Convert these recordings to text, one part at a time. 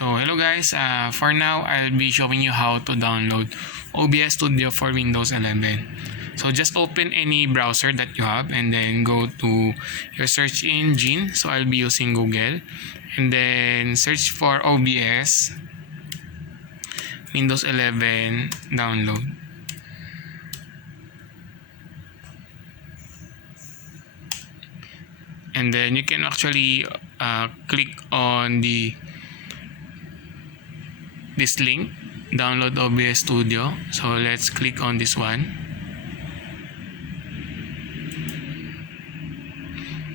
So hello guys, for now I'll be showing you how to download OBS Studio for Windows 11. So just open any browser that you have and then go to your search engine. So I'll be using Google and then search for OBS Windows 11 download. And then you can actually click on this link, download OBS Studio. So let's click on this one.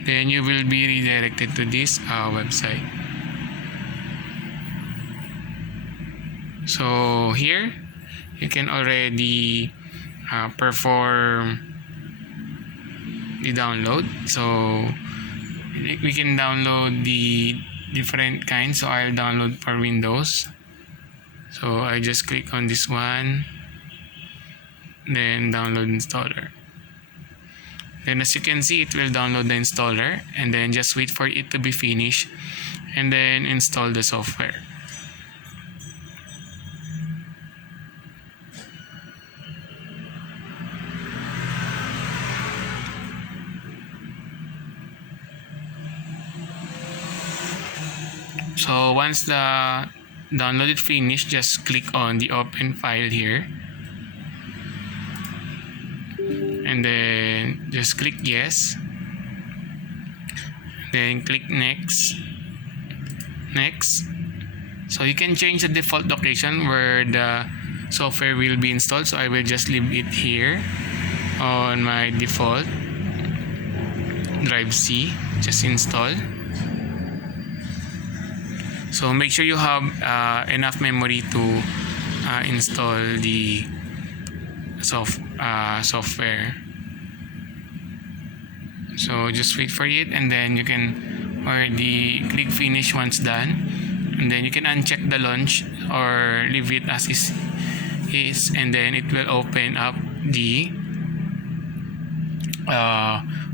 Then you will be redirected to this website. So here you can already perform the download. So we can download the different kinds. So I'll download for Windows. So I just click on this one, then download installer. Then as you can see, it will download the installer and then just wait for it to be finished and then install the software. So once the download is finished, just click on the open file here and then just click yes, then click next. So you can change the default location where the software will be installed. So I will just leave it here on my default drive C. Just install. So make sure you have enough memory to install the software. So just wait for it and then you can already click finish once done, and then you can uncheck the launch or leave it as is and then it will open up the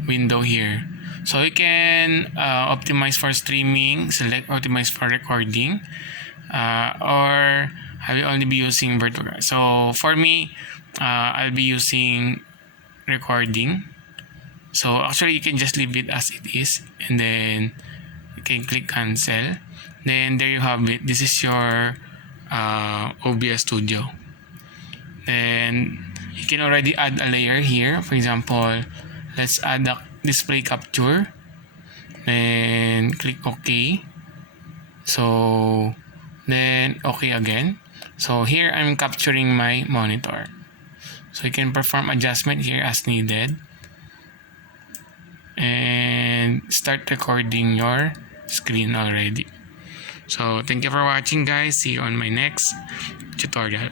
window here. So you can optimize for streaming, select optimize for recording, or I will only be using virtual. So for me, I'll be using recording. So actually you can just leave it as it is and then you can click cancel. Then there you have it. This is your OBS Studio. Then you can already add a layer here. For example, let's add a display capture, then click OK. So then OK again. So here I'm capturing my monitor. So you can perform adjustment here as needed and start recording your screen already. So thank you for watching guys. See you on my next tutorial.